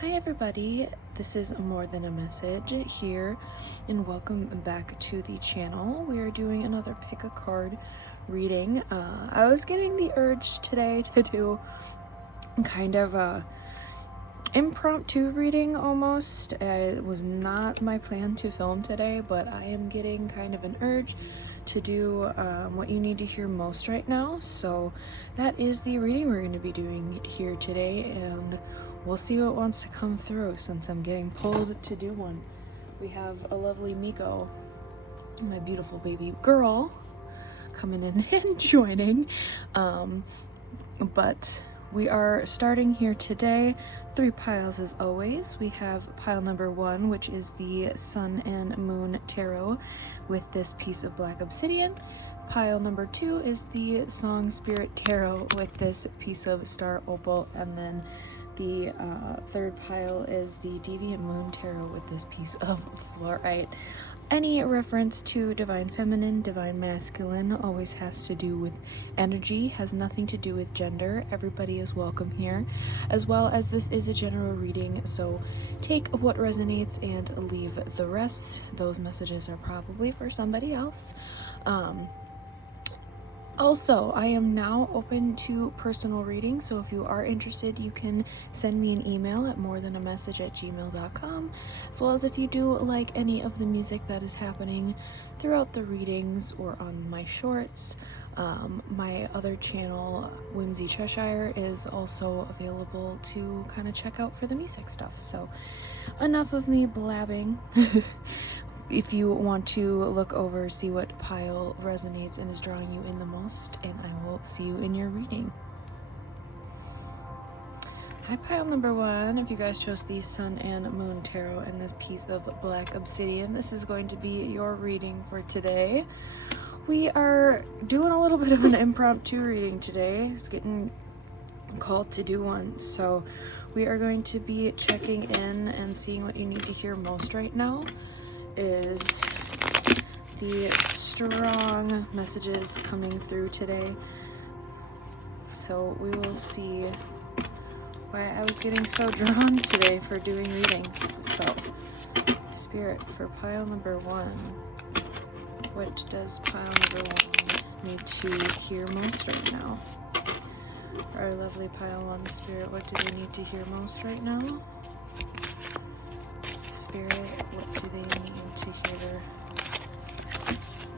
Hi everybody, this is More Than a Message here, and welcome back to the channel. We are doing another pick a card reading. I was getting the urge today to do kind of a impromptu reading almost. It was not my plan to film today, but I am getting kind of an urge to do what you need to hear most right now. So that is the reading we're going to be doing here today, and we'll see what wants to come through since I'm getting pulled to do one. We have a lovely Miko, my beautiful baby girl, coming in and joining. But we are starting here today. 3 piles as always. We have pile number 1, which is the Sun and Moon Tarot with this piece of black obsidian. Pile number 2 is the Song Spirit Tarot with this piece of star opal, and then the third pile is the Deviant Moon Tarot with this piece of fluorite. Any reference to divine feminine, divine masculine always has to do with energy, has nothing to do with gender. Everybody is welcome here, as well as this is a general reading, so take what resonates and leave the rest. Those messages are probably for somebody else. Also, I am now open to personal reading, so if you are interested, you can send me an email at morethanamessage@gmail.com, as well as if you do like any of the music that is happening throughout the readings or on my shorts. My other channel, Whimsy Cheshire, is also available to kind of check out for the music stuff. So enough of me blabbing. If you want to look over, see what pile resonates and is drawing you in the most, and I will see you in your reading. Hi, pile number 1. If you guys chose the Sun and Moon Tarot and this piece of black obsidian, this is going to be your reading for today. We are doing a little bit of an impromptu reading today. It's getting called to do one, so we are going to be checking in and seeing what you need to hear most right now. Is the strong messages coming through today. So we will see why I was getting so drawn today for doing readings. So, Spirit, for pile number 1, what does pile number 1 need to hear most right now? Our lovely pile 1, Spirit, what do they need to hear most right now? Spirit, what do they need to hear?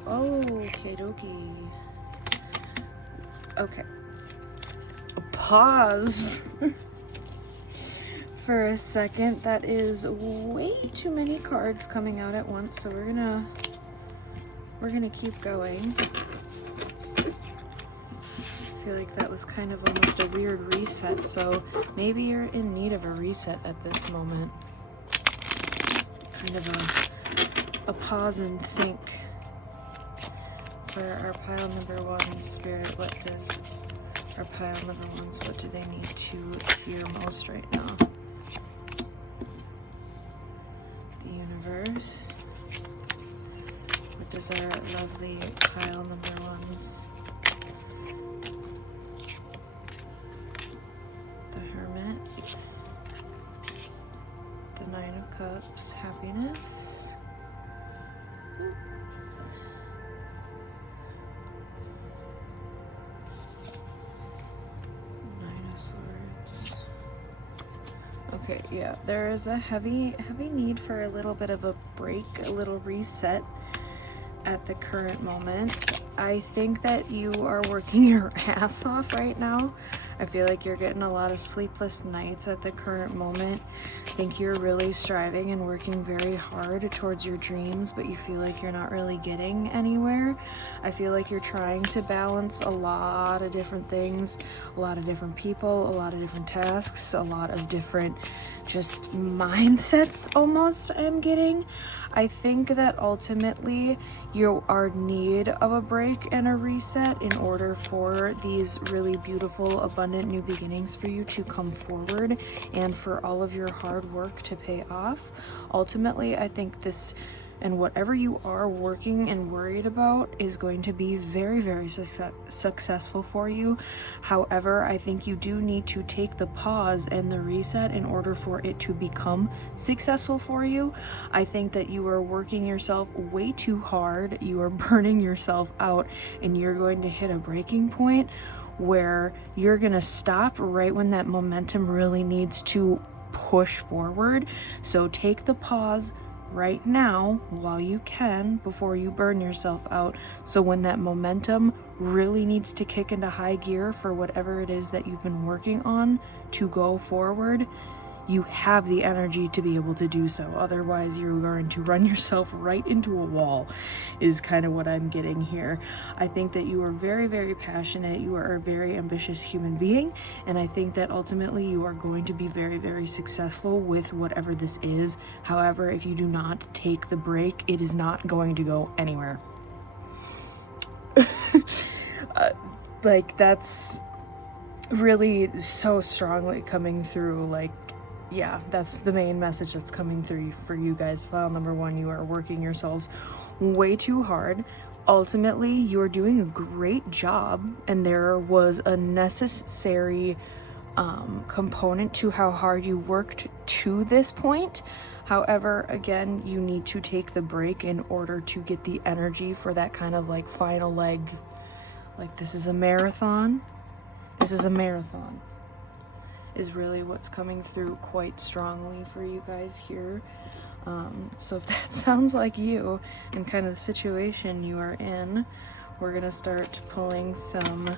Okay, dokie. Okay. Pause for a second. That is way too many cards coming out at once, so we're gonna keep going. I feel like that was kind of almost a weird reset, so maybe you're in need of a reset at this moment. Kind of a pause and think. For our pile number 1, Spirit, what does our pile number 1s, what do they need to hear most right now? The universe. What does our lovely pile number 1s? The Hermit. The 9 of Cups, happiness. 9 of Swords. Okay, yeah, there is a heavy need for a little bit of a break, a little reset at the current moment. I think that you are working your ass off right now. I feel like you're getting a lot of sleepless nights at the current moment. I think you're really striving and working very hard towards your dreams, but you feel like you're not really getting anywhere. I feel like you're trying to balance a lot of different things, a lot of different people, a lot of different tasks, a lot of different just mindsets almost I'm getting. I think that ultimately you are in need of a break and a reset in order for these really beautiful, abundant new beginnings for you to come forward and for all of your hard work to pay off. Ultimately, I think this And whatever you are working and worried about is going to be very, very successful for you. However, I think you do need to take the pause and the reset in order for it to become successful for you. I think that you are working yourself way too hard. You are burning yourself out, and you're going to hit a breaking point where you're going to stop right when that momentum really needs to push forward. So take the pause right now while you can before you burn yourself out, so when that momentum really needs to kick into high gear for whatever it is that you've been working on to go forward, you have the energy to be able to do so. Otherwise, you're going to run yourself right into a wall, is kind of what I'm getting here. I think that you are very, very passionate. You are a very ambitious human being, and I think that ultimately you are going to be very, very successful with whatever this is. However, if you do not take the break, it is not going to go anywhere. Like, that's really so strongly coming through. Like, yeah, that's the main message that's coming through for you guys. File number 1, you are working yourselves way too hard. Ultimately, you're doing a great job, and there was a necessary component to how hard you worked to this point. However, again, you need to take the break in order to get the energy for that kind of like final leg. Like, this is a marathon. This is a marathon, is really what's coming through quite strongly for you guys here. So if that sounds like you and kind of the situation you are in, we're gonna start pulling some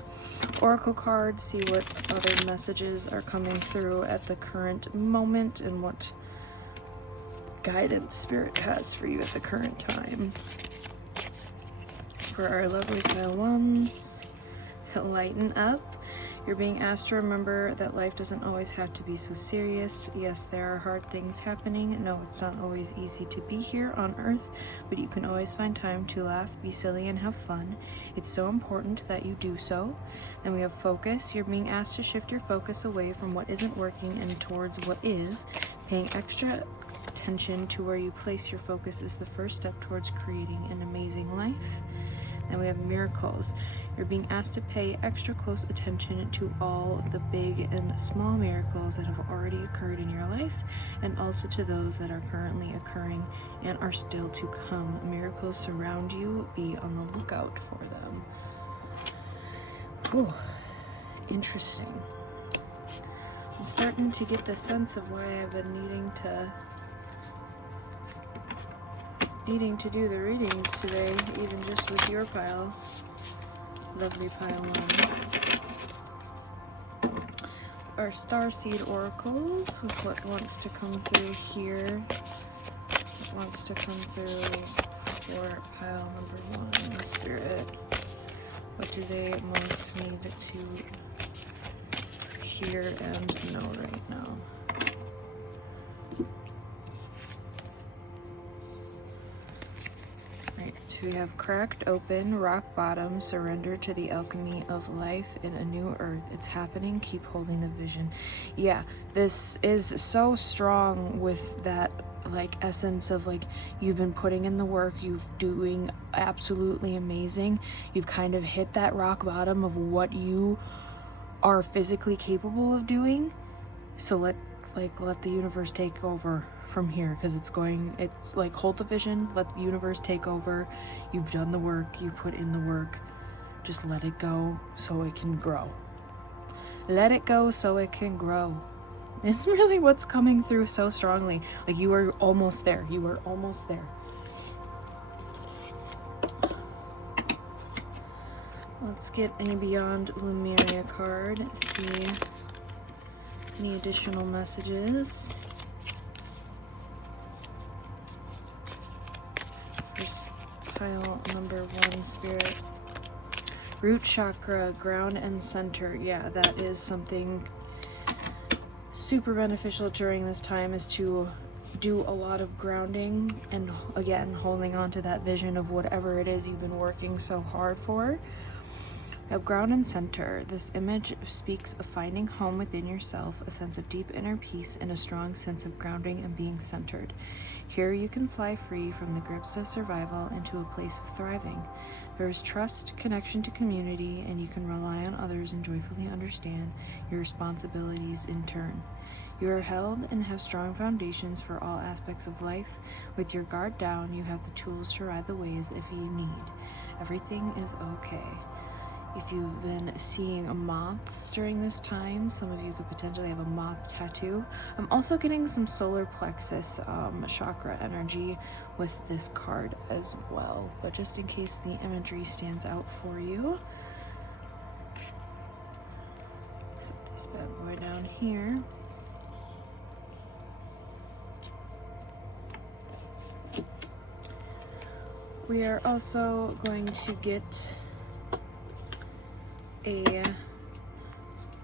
oracle cards, see what other messages are coming through at the current moment and what guidance Spirit has for you at the current time. For our lovely pile 1s, lighten up. You're being asked to remember that life doesn't always have to be so serious. Yes, there are hard things happening. No, it's not always easy to be here on Earth, but you can always find time to laugh, be silly, and have fun. It's so important that you do so. Then we have focus. You're being asked to shift your focus away from what isn't working and towards what is. Paying extra attention to where you place your focus is the first step towards creating an amazing life. Then we have miracles. You're being asked to pay extra close attention to all the big and small miracles that have already occurred in your life, and also to those that are currently occurring and are still to come. Miracles surround you. Be on the lookout for them. Oh, interesting. I'm starting to get the sense of why I've been needing to do the readings today, even just with your pile. Lovely pile 1. Our starseed oracles with what wants to come through here. What wants to come through for pile number 1, Spirit. What do they most need to hear and know right now? We have cracked open, rock bottom, surrender to the alchemy of life in a new earth. It's happening. Keep holding the vision. Yeah, this is so strong with that like essence of like you've been putting in the work, you're doing absolutely amazing. You've kind of hit that rock bottom of what you are physically capable of doing. So let the universe take over from here, because it's like hold the vision, let the universe take over. You've done the work, you put in the work, just let it go so it can grow. Let it go so it can grow. It's really what's coming through so strongly. Like you are almost there. You are almost there. Let's get a Beyond Lemuria card. See any additional messages. Here's pile number 1, Spirit. Root chakra, ground and center. Yeah, that is something super beneficial during this time, is to do a lot of grounding and again holding on to that vision of whatever it is you've been working so hard for. At ground and center, this image speaks of finding home within yourself, a sense of deep inner peace, and a strong sense of grounding and being centered. Here you can fly free from the grips of survival into a place of thriving. There is trust, connection to community, and you can rely on others and joyfully understand your responsibilities in turn. You are held and have strong foundations for all aspects of life. With your guard down, you have the tools to ride the waves if you need. Everything is okay. If you've been seeing moths during this time, some of you could potentially have a moth tattoo. I'm also getting some solar plexus chakra energy with this card as well. But just in case the imagery stands out for you, set this bad boy down here. We are also going to get a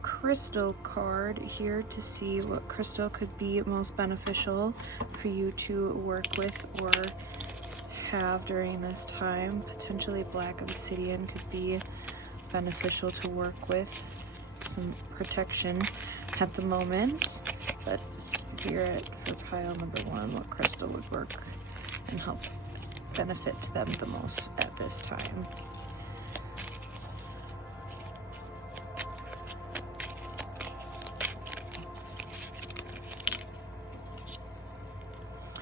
crystal card here to see what crystal could be most beneficial for you to work with or have during this time. Potentially black obsidian could be beneficial to work with, some protection at the moment. But spirit for pile number 1, what crystal would work and help benefit them the most at this time?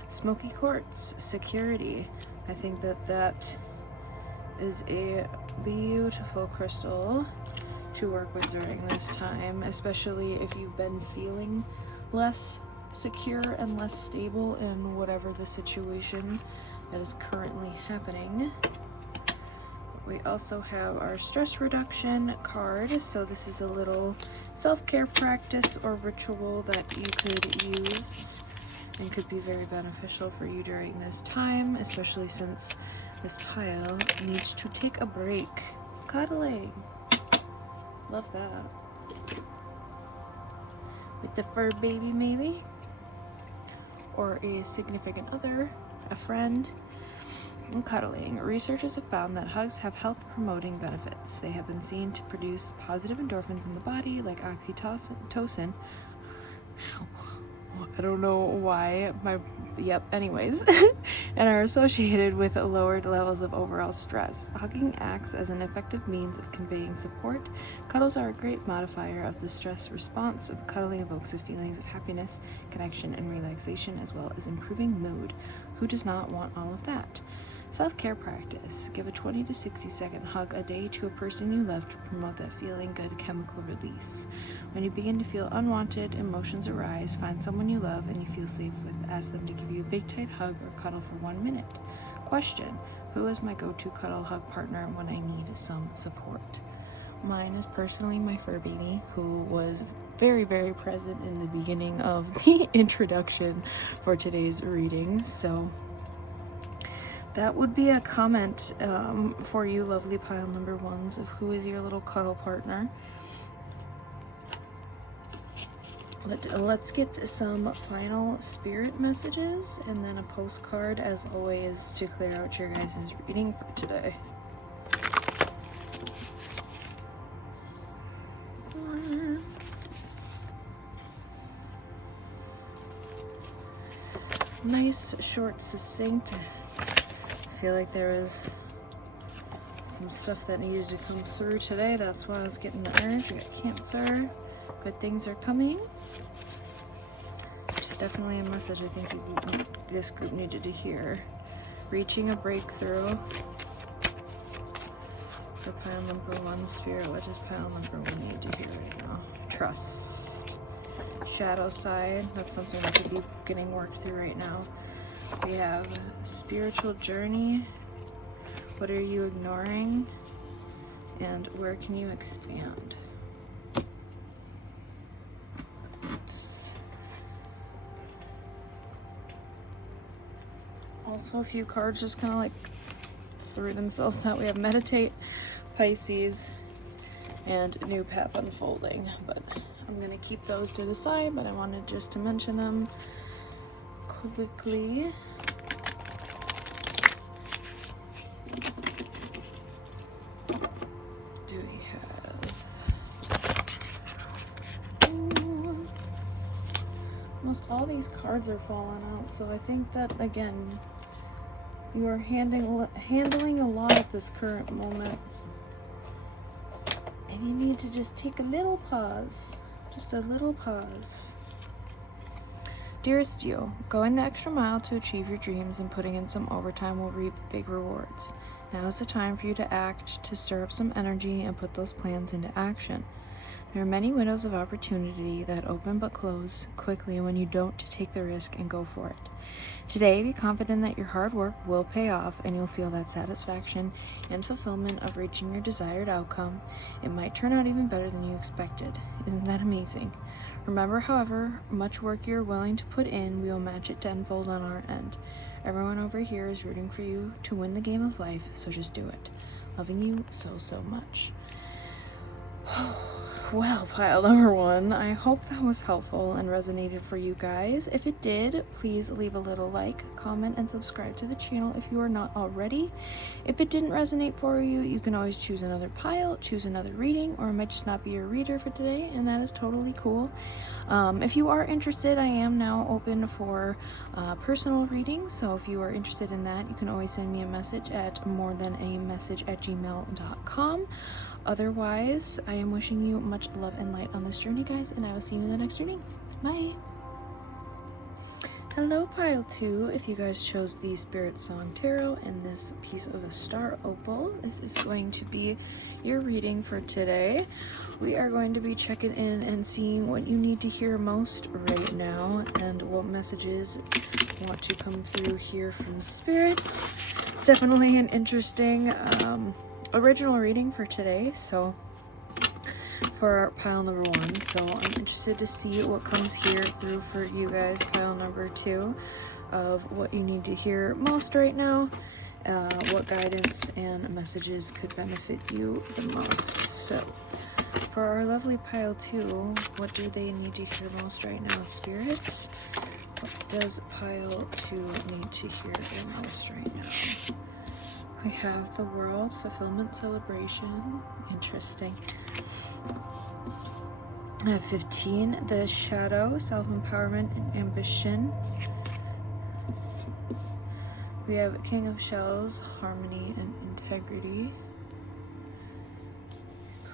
Smoky quartz, security. I think that is a beautiful crystal to work with during this time, especially if you've been feeling less secure and less stable in whatever the situation that is currently happening. We also have our stress reduction card. So this is a little self-care practice or ritual that you could use and could be very beneficial for you during this time, especially since this pile needs to take a break. Cuddling. Love that. With the fur baby maybe, or a significant other, a friend. And cuddling. Researchers have found that hugs have health promoting benefits. They have been seen to produce positive endorphins in the body like oxytocin. I don't know why, anyways, and are associated with lowered levels of overall stress. Hugging acts as an effective means of conveying support. Cuddles are a great modifier of the stress response. Cuddling evokes the feelings of happiness, connection, and relaxation, as well as improving mood. Who does not want all of that? Self-care practice. Give a 20 to 60 second hug a day to a person you love to promote that feeling good chemical release. When you begin to feel unwanted, emotions arise, find someone you love and you feel safe with. Ask them to give you a big tight hug or cuddle for 1 minute. Question: who is my go-to cuddle hug partner when I need some support? Mine is personally my fur baby, who was very, very present in the beginning of the introduction for today's readings. So that would be a comment for you lovely pile number 1s of who is your little cuddle partner. Let's get some final spirit messages and then a postcard as always to clear out your guys' reading for today. Nice, short, succinct. I feel like there was some stuff that needed to come through today. That's why I was getting the urge. We got Cancer. Good things are coming. Which is definitely a message I think this group needed to hear. Reaching a breakthrough. For pile number 1, Spirit, what does pile number 1 need to hear right now? Trust. Shadow side. That's something that could be getting worked through right now. We have spiritual journey. What are you ignoring? And where can you expand? Also, a few cards just kind of like threw themselves out. We have meditate, Pisces, and new path unfolding. But I'm going to keep those to the side, but I wanted just to mention them quickly. Do we these cards are falling out. So I think that, again, you are handling a lot at this current moment. And you need to just take a little pause. Just a little pause. Dearest you, going the extra mile to achieve your dreams and putting in some overtime will reap big rewards. Now is the time for you to act, to stir up some energy and put those plans into action. There are many windows of opportunity that open but close quickly when you don't take the risk and go for it. Today, be confident that your hard work will pay off and you'll feel that satisfaction and fulfillment of reaching your desired outcome. It might turn out even better than you expected. Isn't that amazing? Remember, however much work you're willing to put in, we will match it tenfold on our end. Everyone over here is rooting for you to win the game of life, so just do it. Loving you so, so much. Well, pile number one, I hope that was helpful and resonated for you guys. If it did, please leave a little like, comment, and subscribe to the channel if you are not already. If it didn't resonate for you, you can always choose another pile, choose another reading, or it might just not be your reader for today, and that is totally cool. If you are interested, I am now open for personal readings, so if you are interested in that, you can always send me a message at morethanamessage@gmail.com. Otherwise, I am wishing you much love and light on this journey, guys, and I will see you in the next reading. Bye! Hello, pile 2. If you guys chose the Spirit Song Tarot and this piece of a star opal, this is going to be your reading for today. We are going to be checking in and seeing what you need to hear most right now and what messages want to come through here from Spirit. It's definitely an interesting original reading for today, so for pile number 1, so I'm interested to see what comes here through for you guys, pile number 2, of what you need to hear most right now, what guidance and messages could benefit you the most. So for our lovely pile 2, what do they need to hear most right now, Spirit? What does pile 2 need to hear the most right now? We have the World Fulfillment Celebration. Interesting. I have 15, the Shadow, Self-Empowerment and Ambition. We have King of Shells, Harmony and Integrity.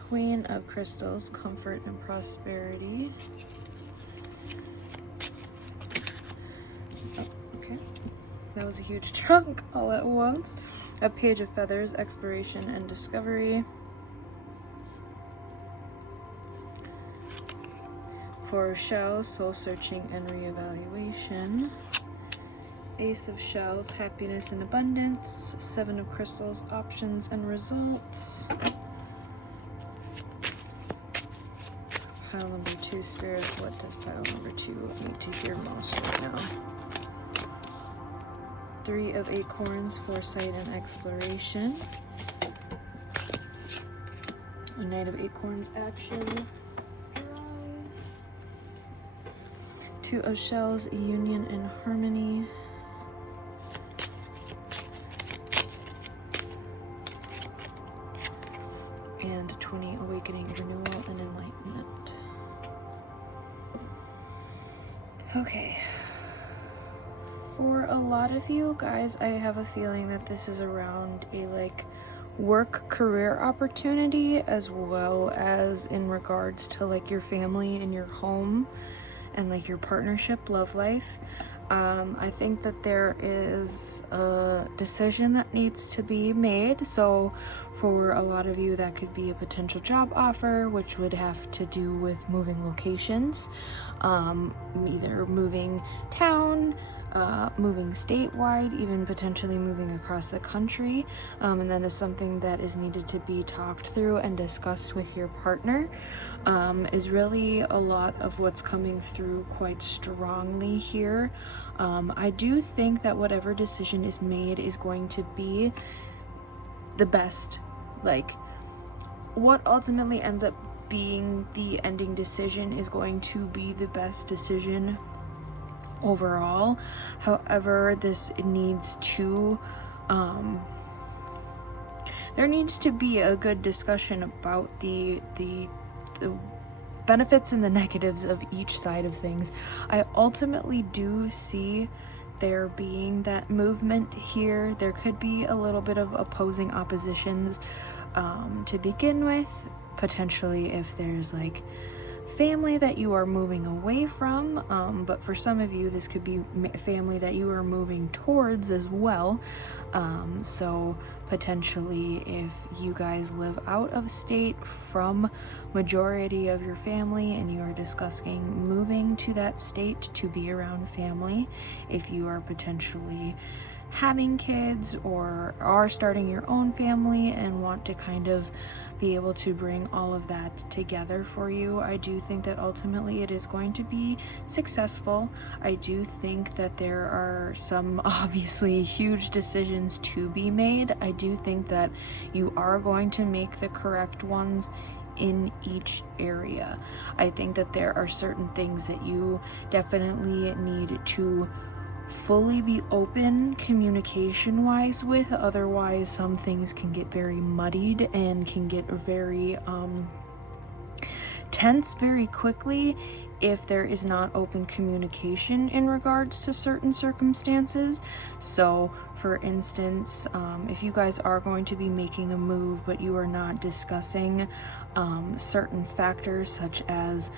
Queen of Crystals, Comfort and Prosperity. Oh, okay. That was a huge chunk all at once. A Page of Feathers, Exploration and Discovery. Four of Shells, Soul Searching and Reevaluation. Ace of Shells, Happiness and Abundance. Seven of Crystals, Options and Results. Pile number 2, Spirit, what does pile number 2 need to hear most right now? 3 of Acorns, Foresight and Exploration. A Knight of Acorns, Action. 2 of Shells, Union and Harmony. And 20, Awakening, Renewal and Enlightenment. Okay. For a lot of you guys, I have a feeling that this is around a work career opportunity, as well as in regards to your family and your home and your partnership, love life. I think that there is a decision that needs to be made. So for a lot of you, that could be a potential job offer, which would have to do with moving locations, either moving town, moving statewide, even potentially moving across the country, and that is something that is needed to be talked through and discussed with your partner, is really a lot of what's coming through quite strongly here. I do think that whatever decision is made is going to be the best, what ultimately ends up being the ending decision is going to be the best decision overall. However, this needs to there needs to be a good discussion about the benefits and the negatives of each side of things. I ultimately do see there being that movement here. There could be a little bit of opposing oppositions to begin with, potentially if there's like family that you are moving away from, but for some of you this could be family that you are moving towards as well. So potentially if you guys live out of state from majority of your family and you are discussing moving to that state to be around family, if you are potentially having kids or are starting your own family and want to kind of be able to bring all of that together for you, I do think that ultimately it is going to be successful. I do think that there are some obviously huge decisions to be made. I do think that you are going to make the correct ones in each area. I think that there are certain things that you definitely need to fully be open communication wise with, otherwise some things can get very muddied and can get very tense very quickly if there is not open communication in regards to certain circumstances. So for instance, if you guys are going to be making a move but you are not discussing certain factors such as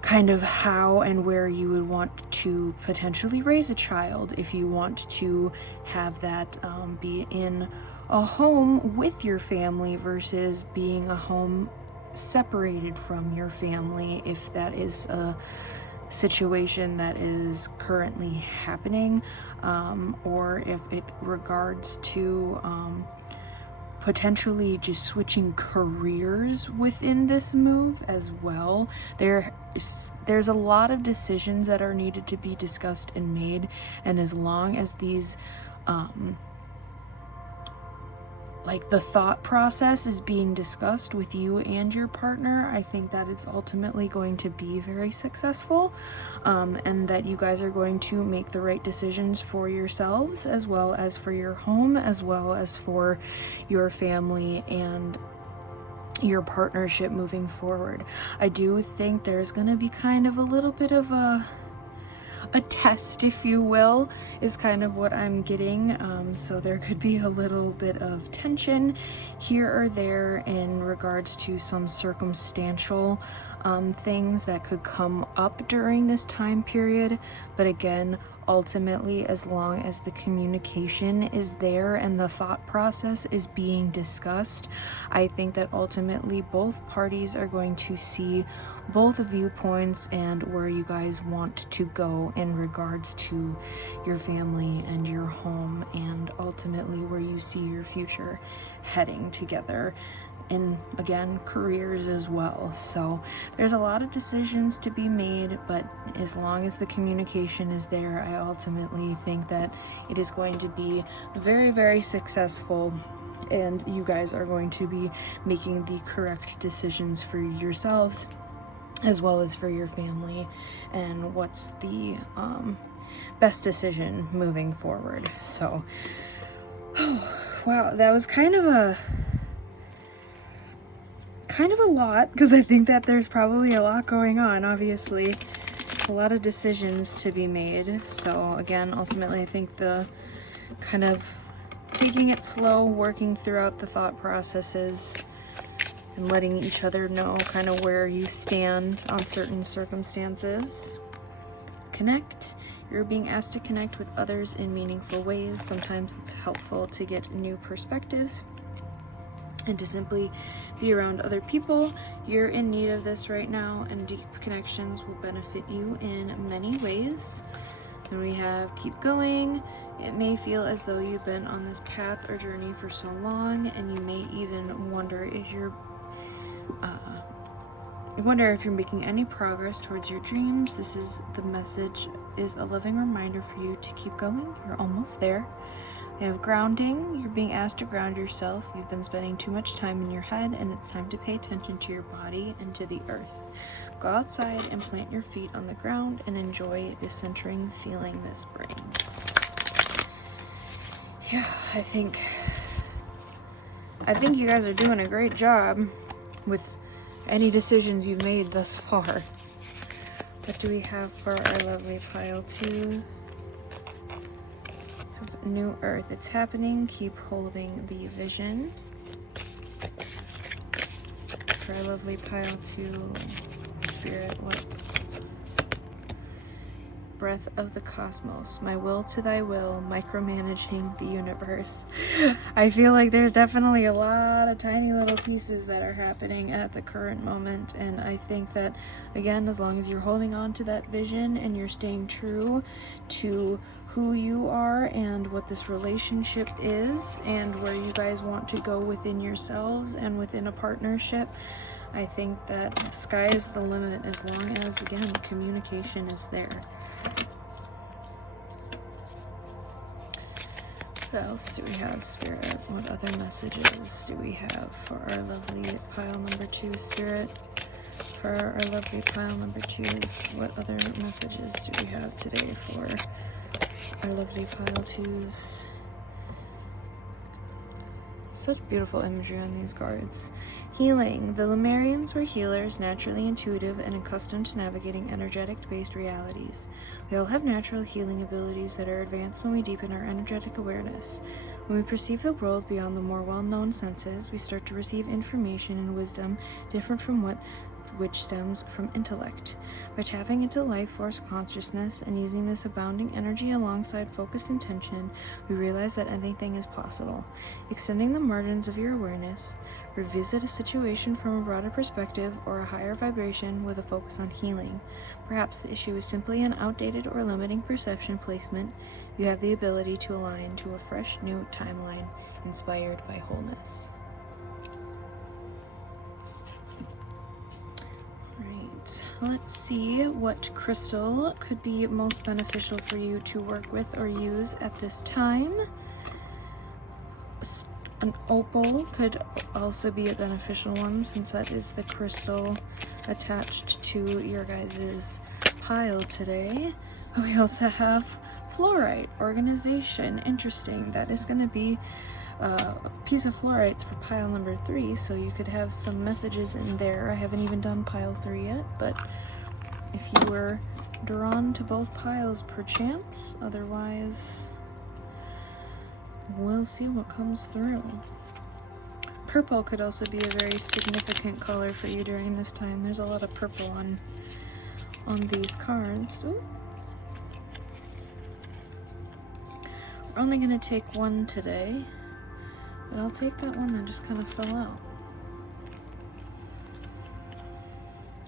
kind of how and where you would want to potentially raise a child, if you want to have that be in a home with your family versus being a home separated from your family, if that is a situation that is currently happening, or if it regards to potentially just switching careers within this move as well. There's a lot of decisions that are needed to be discussed and made, and as long as these like the thought process is being discussed with you and your partner, I think that it's ultimately going to be very successful, and that you guys are going to make the right decisions for yourselves as well as for your home as well as for your family and your partnership moving forward. I do think there's going to be kind of a little bit of a test, if you will, is kind of what I'm getting. So there could be a little bit of tension here or there in regards to some circumstantial things that could come up during this time period. But again, ultimately, as long as the communication is there and the thought process is being discussed, I think that ultimately both parties are going to see both viewpoints and where you guys want to go in regards to your family and your home, and ultimately where you see your future heading together, and again, careers as well. So there's a lot of decisions to be made, but as long as the communication is there, I ultimately think that it is going to be very, very successful, and you guys are going to be making the correct decisions for yourselves as well as for your family, and what's the best decision moving forward. So wow, that was kind of a lot, because I think that there's probably a lot going on, obviously a lot of decisions to be made. So again, ultimately I think the kind of taking it slow, working throughout the thought processes and letting each other know kind of where you stand on certain circumstances. Connect. You're being asked to connect with others in meaningful ways. Sometimes it's helpful to get new perspectives and to simply be around other people. You're in need of this right now, and deep connections will benefit you in many ways. Then we have keep going. It may feel as though you've been on this path or journey for so long, and you may even wonder if you're making any progress towards your dreams. This is the message, is a loving reminder for you to keep going. You're almost there. We have grounding. You're being asked to ground yourself. You've been spending too much time in your head, and it's time to pay attention to your body and to the earth. Go outside and plant your feet on the ground and enjoy the centering feeling this brings. Yeah, I think you guys are doing a great job with any decisions you've made thus far. What do we have for our lovely pile 2? New Earth. It's happening. Keep holding the vision. For our lovely pile 2, Spirit, what? Breath of the cosmos, my will to thy will, micromanaging the universe. I feel like there's definitely a lot of tiny little pieces that are happening at the current moment, and I think that, again, as long as you're holding on to that vision and you're staying true to who you are and what this relationship is and where you guys want to go within yourselves and within a partnership, I think that the sky is the limit as long as, again, communication is there. What else do we have, Spirit? What other messages do we have for our lovely pile number 2, Spirit? For our lovely pile number 2s, what other messages do we have today for our lovely pile 2s? Such beautiful imagery on these cards. Healing. The Lemurians were healers, naturally intuitive and accustomed to navigating energetic-based realities. We all have natural healing abilities that are advanced when we deepen our energetic awareness. When we perceive the world beyond the more well-known senses, we start to receive information and wisdom different from which stems from intellect. By tapping into life force consciousness and using this abounding energy alongside focused intention, we realize that anything is possible. Extending the margins of your awareness, revisit a situation from a broader perspective or a higher vibration with a focus on healing. Perhaps the issue is simply an outdated or limiting perception placement. You have the ability to align to a fresh new timeline inspired by wholeness. Let's see what crystal could be most beneficial for you to work with or use at this time. An opal could also be a beneficial one, since that is the crystal attached to your guys' pile today. We also have fluorite, organization. Interesting. That is going to be a piece of fluorites for pile number 3, so you could have some messages in there. I haven't even done pile 3 yet, but if you were drawn to both piles perchance, otherwise we'll see what comes through. Purple could also be a very significant color for you during this time. There's a lot of purple on these cards. Ooh. We're only going to take one today. But I'll take that one that just kind of fell out.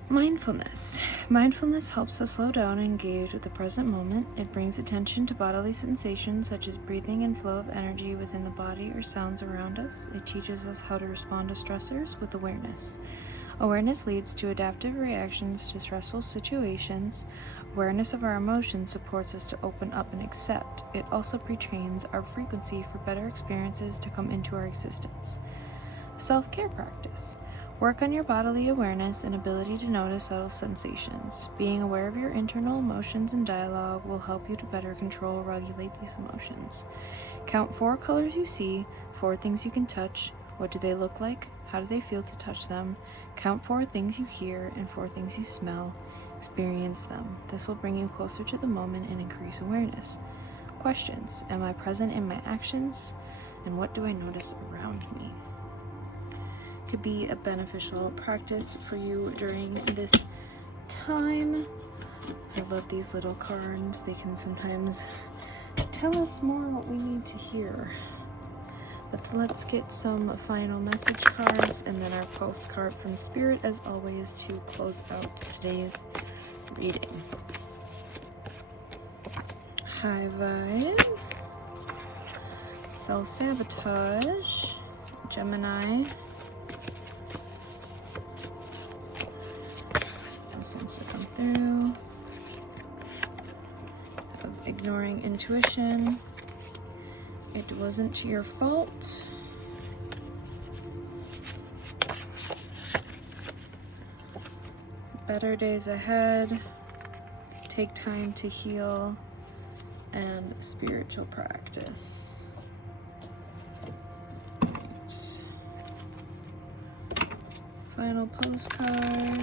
Mindfulness. Mindfulness helps us slow down and engage with the present moment. It brings attention to bodily sensations such as breathing and flow of energy within the body or sounds around us. It teaches us how to respond to stressors with awareness. Awareness leads to adaptive reactions to stressful situations. Awareness of our emotions supports us to open up and accept. It also pre-trains our frequency for better experiences to come into our existence. Self-care practice. Work on your bodily awareness and ability to notice subtle sensations. Being aware of your internal emotions and dialogue will help you to better control or regulate these emotions. Count 4 colors you see, 4 things you can touch. What do they look like? How do they feel to touch them? Count 4 things you hear and 4 things you smell. Experience them. This will bring you closer to the moment and increase awareness. Questions. Am I present in my actions? And what do I notice around me? Could be a beneficial practice for you during this time. I love these little cards. They can sometimes tell us more what we need to hear. But let's get some final message cards and then our postcard from Spirit, as always, to close out today's reading. High vibes. Self-sabotage. Gemini. This wants to come through. Ignoring intuition. It wasn't your fault. Better days ahead. Take time to heal. And spiritual practice. Right. final postcard.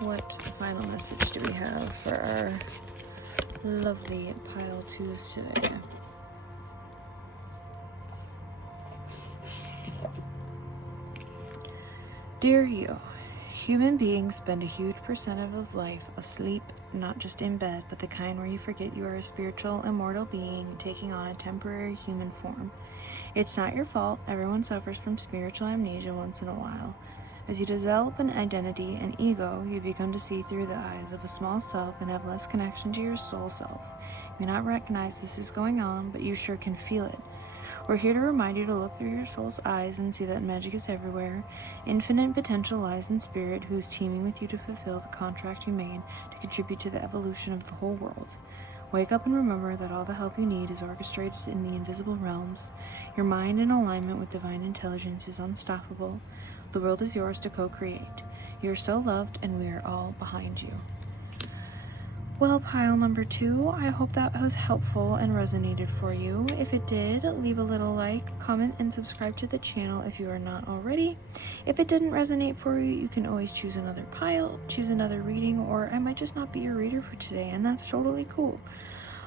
What final message do we have for our lovely pile twos today? Dear you, human beings spend a huge percentage of life asleep, not just in bed, but the kind where you forget you are a spiritual, immortal being taking on a temporary human form. It's not your fault. Everyone suffers from spiritual amnesia once in a while. As you develop an identity and ego, you become to see through the eyes of a small self and have less connection to your soul self. You may not recognize this is going on, but you sure can feel it. We're here to remind you to look through your soul's eyes and see that magic is everywhere. Infinite potential lies in spirit, who is teaming with you to fulfill the contract you made to contribute to the evolution of the whole world. Wake up and remember that all the help you need is orchestrated in the invisible realms. Your mind in alignment with divine intelligence is unstoppable. The world is yours to co-create. You are so loved, and we are all behind you. Well, pile number 2, I hope that was helpful and resonated for you. If it did, leave a little like, comment, and subscribe to the channel if you are not already. If it didn't resonate for you, you can always choose another pile, choose another reading, or I might just not be your reader for today, and that's totally cool.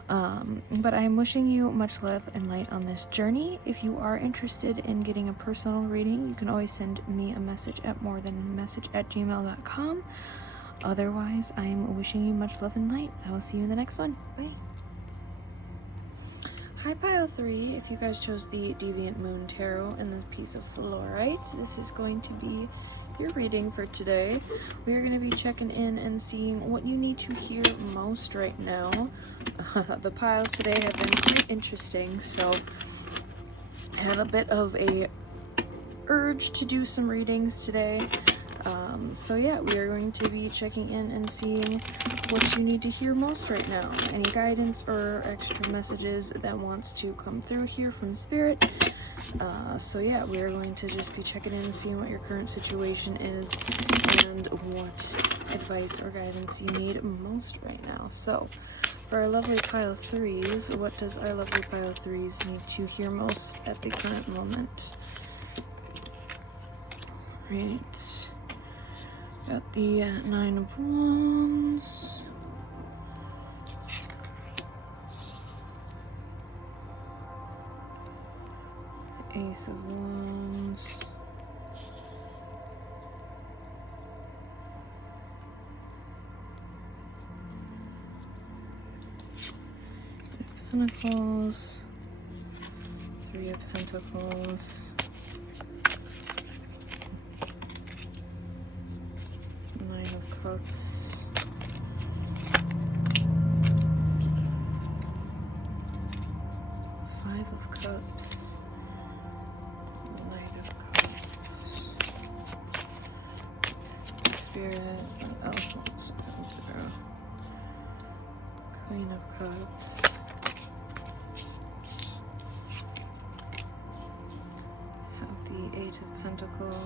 But I'm wishing you much love and light on this journey. If you are interested in getting a personal reading, you can always send me a message at morethanmessage@gmail.com. Otherwise, I'm wishing you much love and light. I will see you in the next one. Bye. Hi, pile 3. If you guys chose the Deviant Moon Tarot and this piece of fluorite, this is going to be your reading for today. We are going to be checking in and seeing what you need to hear most right now. The piles today have been quite interesting, so I had a bit of a urge to do some readings today. So yeah, we are going to be checking in and seeing what you need to hear most right now. Any guidance or extra messages that wants to come through here from Spirit. So yeah, we are going to just be checking in and seeing what your current situation is and what advice or guidance you need most right now. So for our lovely pile 3s, what does our lovely pile 3s need to hear most at the current moment? Right. Got the 9 of Wands. Ace of Wands. Pentacles. 3 of Pentacles. Nine of Cups. Five of Cups. Knight of Cups. Spirit. What else wants to come through? Queen of Cups. Have the 8 of Pentacles.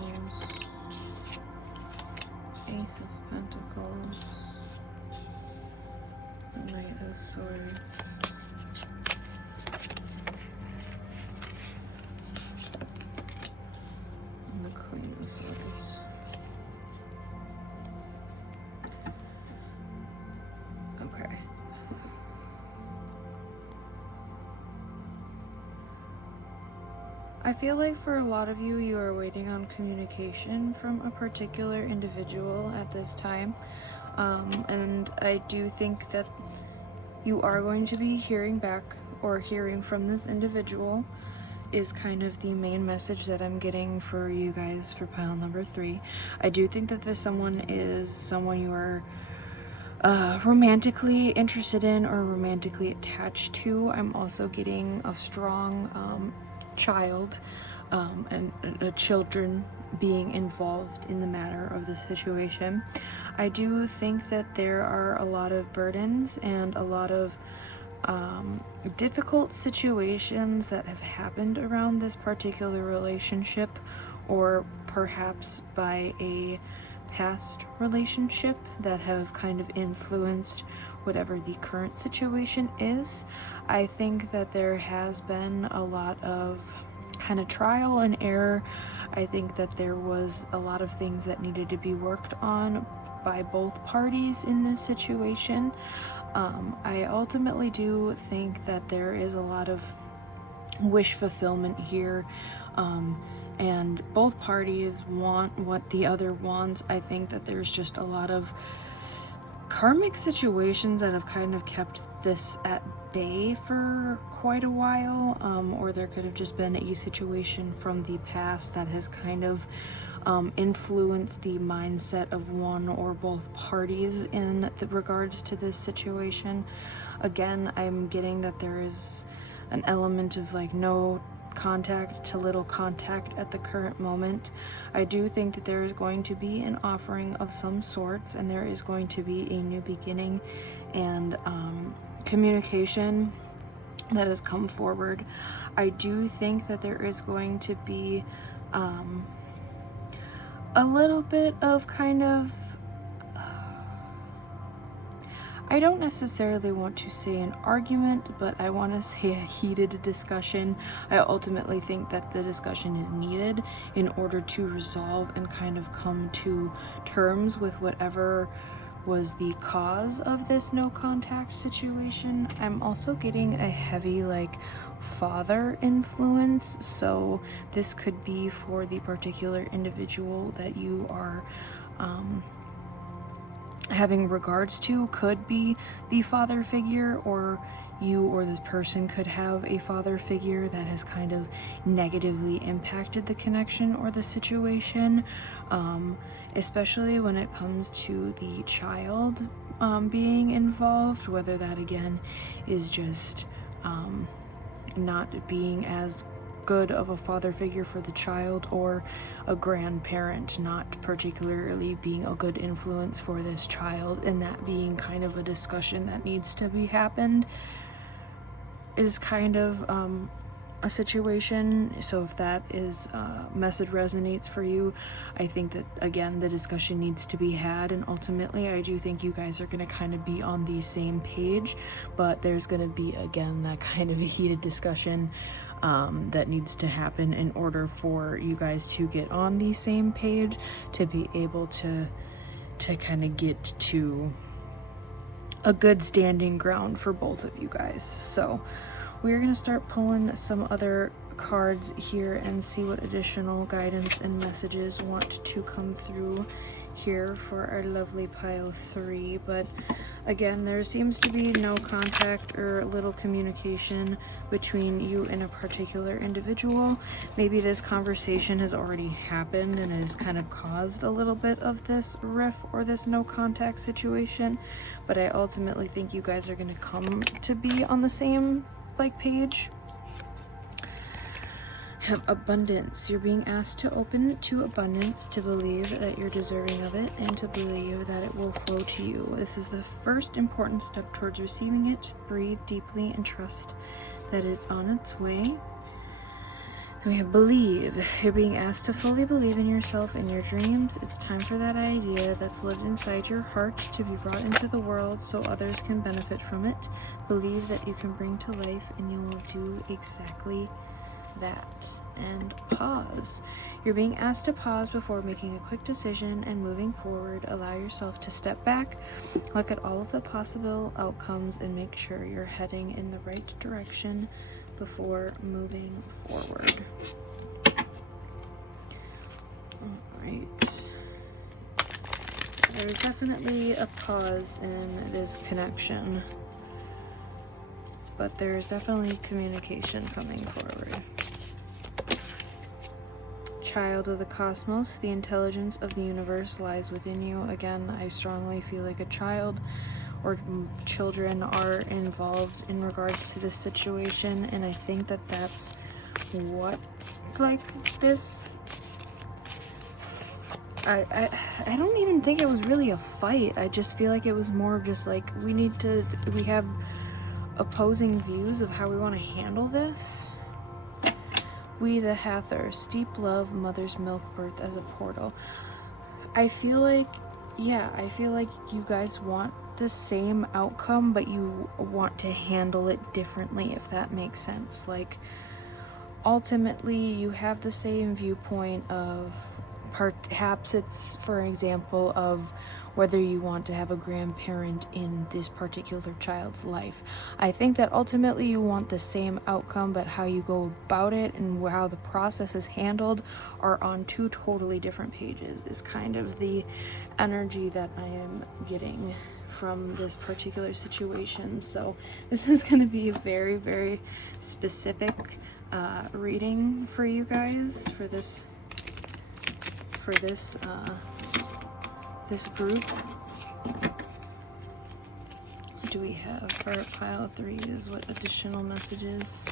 Ace of Pentacles, Knight of Swords, and the Queen of Swords. Okay. I feel like for a lot of you, you are waiting on communication from a particular individual at this time. And I do think that you are going to be hearing back or hearing from this individual is kind of the main message that I'm getting for you guys for pile number 3. I do think that this someone is someone you are romantically interested in or romantically attached to. I'm also getting a strong child and children being involved in the matter of the situation. I do think that there are a lot of burdens and a lot of difficult situations that have happened around this particular relationship, or perhaps by a past relationship that have kind of influenced whatever the current situation is. I think that there has been a lot of kind of trial and error. I think that there was a lot of things that needed to be worked on by both parties in this situation. I ultimately do think that there is a lot of wish fulfillment here, and both parties want what the other wants. I think that there's just a lot of karmic situations that have kind of kept this at bay for quite a while, or there could have just been a situation from the past that has kind of influenced the mindset of one or both parties in the regards to this situation. Again, I'm getting that there is an element of like no contact to little contact at the current moment. I do think that there is going to be an offering of some sorts, and there is going to be a new beginning and communication that has come forward. I do think that there is going to be a little bit of kind of, I don't necessarily want to say an argument, but I want to say a heated discussion. I ultimately think that the discussion is needed in order to resolve and kind of come to terms with whatever was the cause of this no contact situation. I'm also getting a heavy like father influence, so this could be for the particular individual that you are having regards to, could be the father figure, or you or this person could have a father figure that has kind of negatively impacted the connection or the situation, especially when it comes to the child being involved, whether that again is just not being as good of a father figure for the child, or a grandparent not particularly being a good influence for this child, and that being kind of a discussion that needs to be happened is kind of a situation. So if that is message resonates for you, I think that again the discussion needs to be had, and ultimately I do think you guys are going to kind of be on the same page, but there's going to be again that kind of a heated discussion that needs to happen in order for you guys to get on the same page, to be able to kind of get to a good standing ground for both of you guys. So we're going to start pulling some other cards here and see what additional guidance and messages want to come through here for our lovely pile 3. But again, there seems to be no contact or little communication between you and a particular individual. Maybe this conversation has already happened and has kind of caused a little bit of this rift or this no contact situation, but I ultimately think you guys are going to come to be on the same like page. Have abundance. You're being asked to open to abundance, to believe that you're deserving of it, and to believe that it will flow to you. This is the first important step towards receiving it. Breathe deeply and trust that it's on its way. And we have believe. You're being asked to fully believe in yourself and your dreams. It's time for that idea that's lived inside your heart to be brought into the world so others can benefit from it. Believe that you can bring to life, and you will do exactly that. And pause. You're being asked to pause before making a quick decision and moving forward. Allow yourself to step back, look at all of the possible outcomes, and make sure you're heading in the right direction before moving forward. Alright. There's definitely a pause in this connection, but there's definitely communication coming forward. Child of the cosmos, the intelligence of the universe lies within you. Again, I strongly feel like a child or children are involved in regards to this situation, and I think that that's what like this I don't even think it was really a fight. I just feel like it was more of just like we have opposing views of how we want to handle this. We the Hather, steep love, mother's milk, birth as a portal. I feel like you guys want the same outcome, but you want to handle it differently, if that makes sense. Like, ultimately you have the same viewpoint of, perhaps it's, for example, of whether you want to have a grandparent in this particular child's life. I think that ultimately you want the same outcome, but how you go about it and how the process is handled are on two totally different pages, is kind of the energy that I am getting from this particular situation. So this is going to be a very, very specific reading for you guys, for this group. What do we have for our pile 3s? What additional messages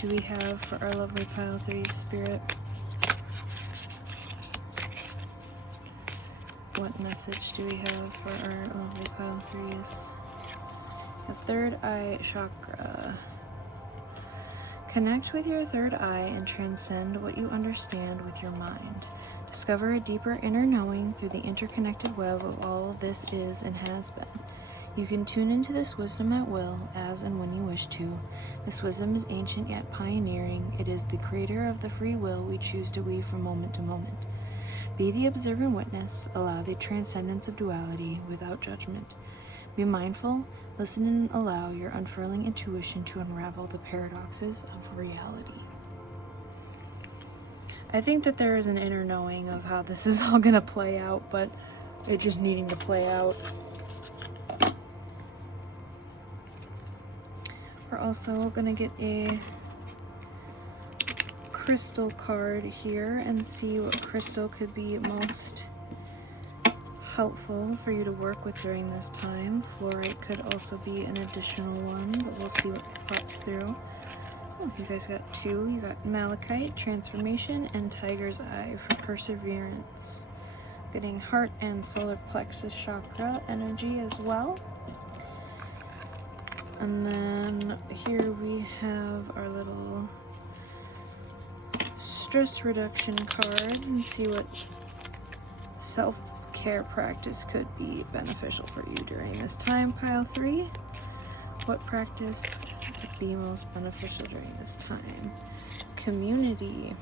do we have for our lovely pile 3 spirit? What message do we have for our lovely pile 3s? The third eye chakra. Connect with your third eye and transcend what you understand with your mind. Discover a deeper inner knowing through the interconnected web of all this is and has been. You can tune into this wisdom at will, as and when you wish to. This wisdom is ancient yet pioneering. It is the creator of the free will we choose to weave from moment to moment. Be the observant witness. Allow the transcendence of duality without judgment. Be mindful. Listen and allow your unfurling intuition to unravel the paradoxes of reality. I think that there is an inner knowing of how this is all going to play out, but it just needing to play out. We're also going to get a crystal card here and see what crystal could be most helpful for you to work with during this time. Fluorite could also be an additional one, but we'll see what pops through. Oh, you guys got 2. You got Malachite, Transformation, and Tiger's Eye for Perseverance. Getting heart and solar plexus chakra energy as well. And then here we have our little stress reduction cards and see what self-care practice could be beneficial for you during this time, pile 3. What practice would be most beneficial during this time? Community.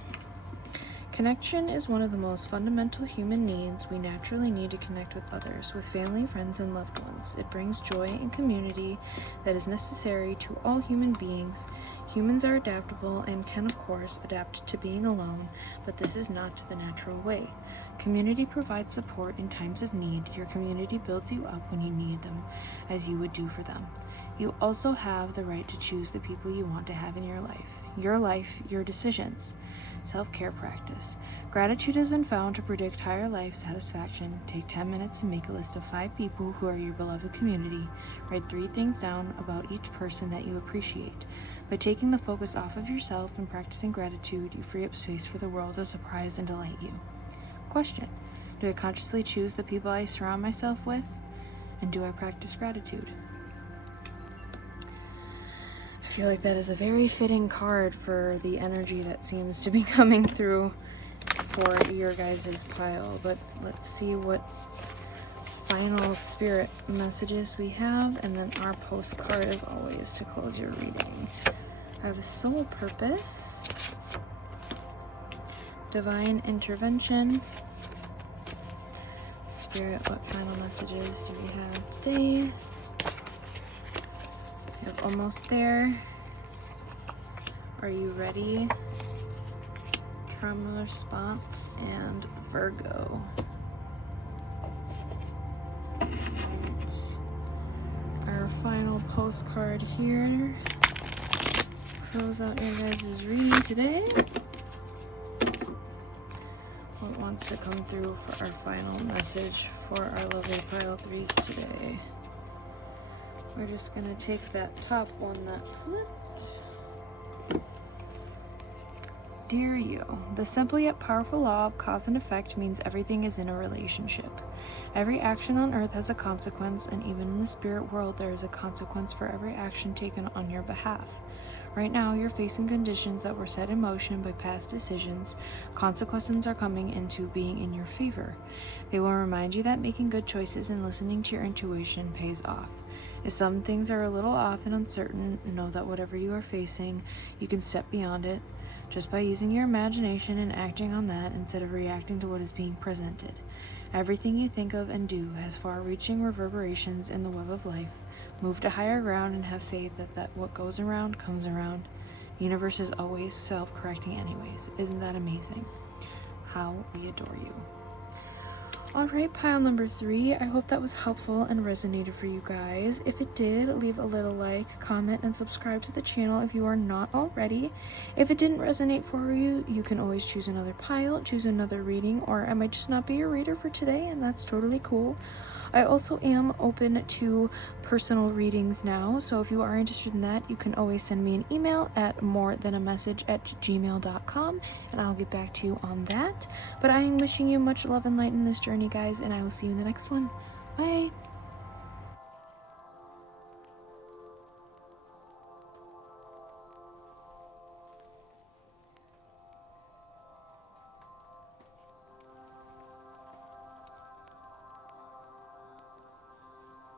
Connection is one of the most fundamental human needs. We naturally need to connect with others, with family, friends, and loved ones. It brings joy and community that is necessary to all human beings. Humans are adaptable and can, of course, adapt to being alone, but this is not the natural way. Community provides support in times of need. Your community builds you up when you need them, as you would do for them. You also have the right to choose the people you want to have in your life, your decisions. Self-care practice. Gratitude has been found to predict higher life satisfaction. Take 10 minutes to make a list of 5 people who are your beloved community. Write 3 things down about each person that you appreciate. By taking the focus off of yourself and practicing gratitude, you free up space for the world to surprise and delight you. Question: do I consciously choose the people I surround myself with? And do I practice gratitude? I feel like that is a very fitting card for the energy that seems to be coming through for your guys' pile. But let's see what final spirit messages we have, and then our postcard as always to close your reading. I have a soul purpose, divine intervention. Spirit, what final messages do we have today? We're almost there. Are you ready? Trauma response and Virgo. Right. Our final postcard here. Close out your guys' reading today. What wants to come through for our final message for our lovely pile 3s today? We're just going to take that top one that flipped. Dear you, the simple yet powerful law of cause and effect means everything is in a relationship. Every action on earth has a consequence, and even in the spirit world there is a consequence for every action taken on your behalf. Right now, you're facing conditions that were set in motion by past decisions. Consequences are coming into being in your favor. They will remind you that making good choices and listening to your intuition pays off. If some things are a little off and uncertain, know that whatever you are facing, you can step beyond it. just by using your imagination and acting on that instead of reacting to what is being presented. Everything you think of and do has far-reaching reverberations in the web of life. Move to higher ground and have faith that what goes around comes around. The universe is always self-correcting anyways. Isn't that amazing? How we adore you. Alright, pile number 3. I hope that was helpful and resonated for you guys. If it did, leave a little like, comment, and subscribe to the channel if you are not already. If it didn't resonate for you, you can always choose another pile, choose another reading, or I might just not be your reader for today, and that's totally cool. I also am open to personal readings now, so if you are interested in that, you can always send me an email at morethanamessage@gmail.com, and I'll get back to you on that. But I am wishing you much love and light in this journey, guys, and I will see you in the next one. Bye!